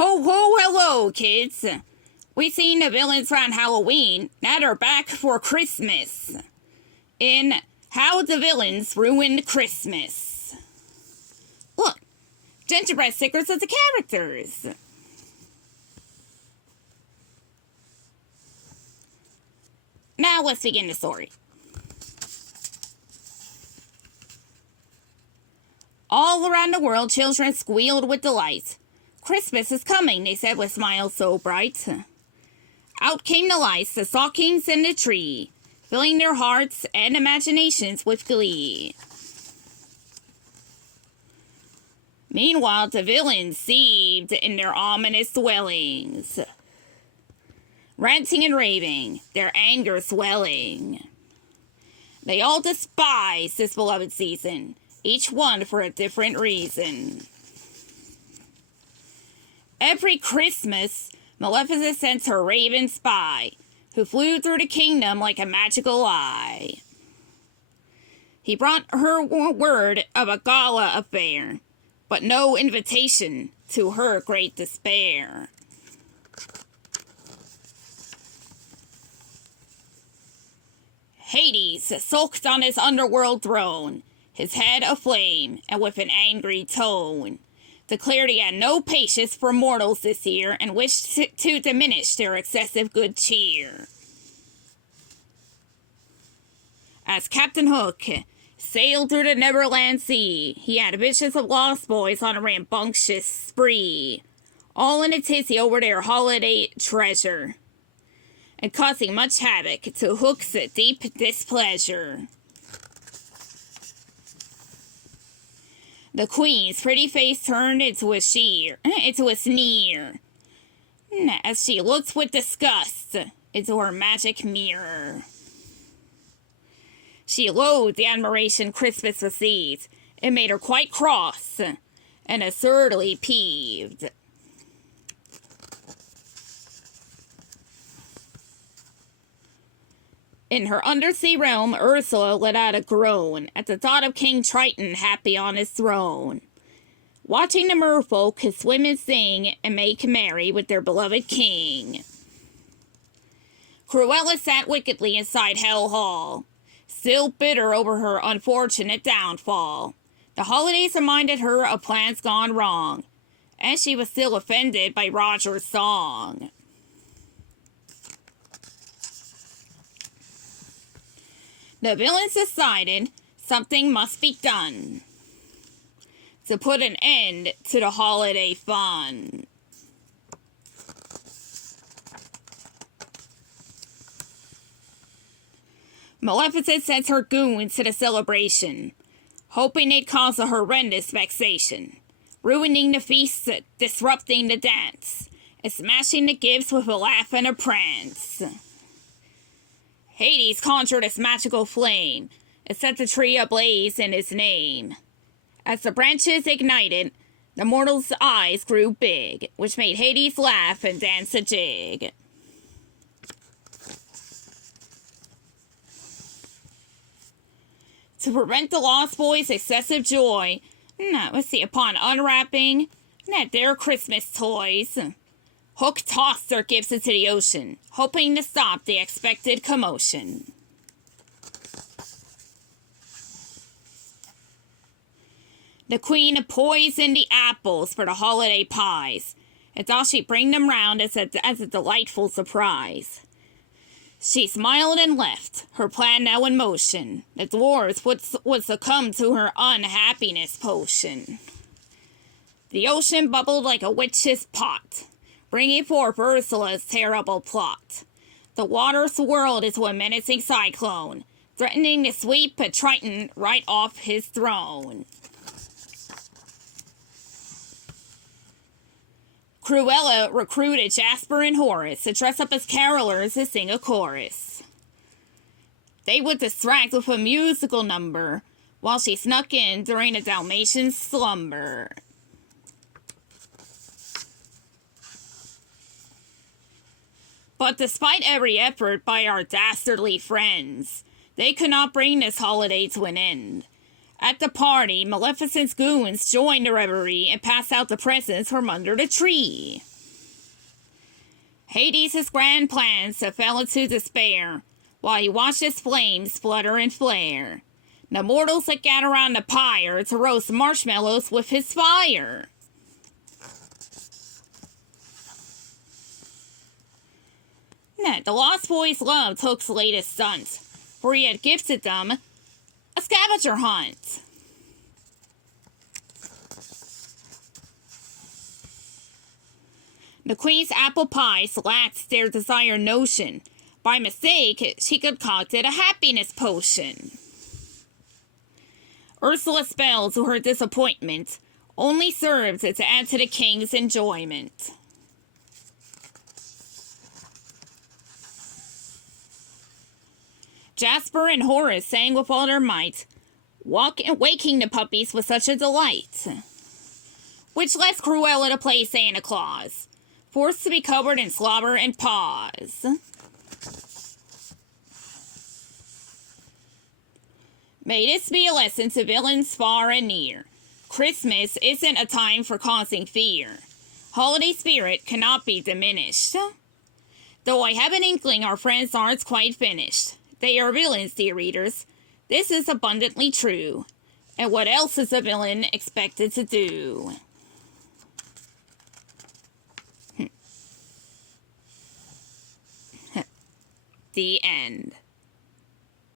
Ho, ho, hello, kids. We seen the villains around Halloween. Now they're back for Christmas. In How the Villains Ruined Christmas. Look, gingerbread stickers of the characters. Now let's begin the story. All around the world, children squealed with delight. Christmas is coming, they said with smiles so bright. Out came the lights, the stockings and the tree, filling their hearts and imaginations with glee. Meanwhile, the villains seethed in their ominous dwellings, ranting and raving, their anger swelling. They all despised this beloved season, each one for a different reason. Every Christmas, Maleficent sends her raven spy, who flew through the kingdom like a magical eye. He brought her word of a gala affair, but no invitation to her great despair. Hades sulked on his underworld throne, his head aflame, and with an angry tone, declared he had no patience for mortals this year and wished to diminish their excessive good cheer. As Captain Hook sailed through the Neverland Sea, he had visions of lost boys on a rambunctious spree, all in a tizzy over their holiday treasure, and causing much havoc to Hook's deep displeasure. The Queen's pretty face turned into a sneer, as she looked with disgust into her magic mirror. She loathed the admiration Christmas received. It made her quite cross and absurdly peeved. In her undersea realm, Ursula let out a groan at the thought of King Triton happy on his throne, watching the merfolk swim and sing and make merry with their beloved king. Cruella sat wickedly inside Hell Hall, still bitter over her unfortunate downfall. The holidays reminded her of plans gone wrong, and she was still offended by Roger's song. The villains decided something must be done to put an end to the holiday fun. Maleficent sent her goons to the celebration, hoping they'd cause a horrendous vexation, ruining the feast, disrupting the dance, and smashing the gifts with a laugh and a prance. Hades conjured his magical flame and set the tree ablaze in his name. As the branches ignited, the mortal's eyes grew big, which made Hades laugh and dance a jig. To prevent the Lost Boys' excessive joy, upon unwrapping their Christmas toys, Hook tossed their gifts into the ocean, hoping to stop the expected commotion. The Queen poisoned the apples for the holiday pies, and thought she'd bring them round as a delightful surprise. She smiled and left, her plan now in motion. The dwarves would succumb to her unhappiness potion. The ocean bubbled like a witch's pot, bringing forth Ursula's terrible plot. The water swirled into a menacing cyclone, threatening to sweep Triton right off his throne. Cruella recruited Jasper and Horace to dress up as carolers to sing a chorus. They would distract with a musical number, while she snuck in during a Dalmatian slumber. But despite every effort by our dastardly friends, they could not bring this holiday to an end, At the party, Maleficent's goons joined the revelry and passed out the presents from under the tree. Hades' grand plans fell into despair, while he watched his flames flutter and flare. The mortals that gather around the pyre to roast marshmallows with his fire. Now, the Lost Boys loved Hook's latest stunt, for he had gifted them a scavenger hunt. The Queen's apple pies lacked their desired notion. By mistake, she concocted a happiness potion. Ursula's spell, to her disappointment, only served to add to the king's enjoyment. Jasper and Horace sang with all their might, waking the puppies was such a delight. Which left Cruella to play Santa Claus, forced to be covered in slobber and paws. May this be a lesson to villains far and near. Christmas isn't a time for causing fear. Holiday spirit cannot be diminished. Though I have an inkling our friends aren't quite finished. They are villains, dear readers. This is abundantly true. And what else is a villain expected to do? The end.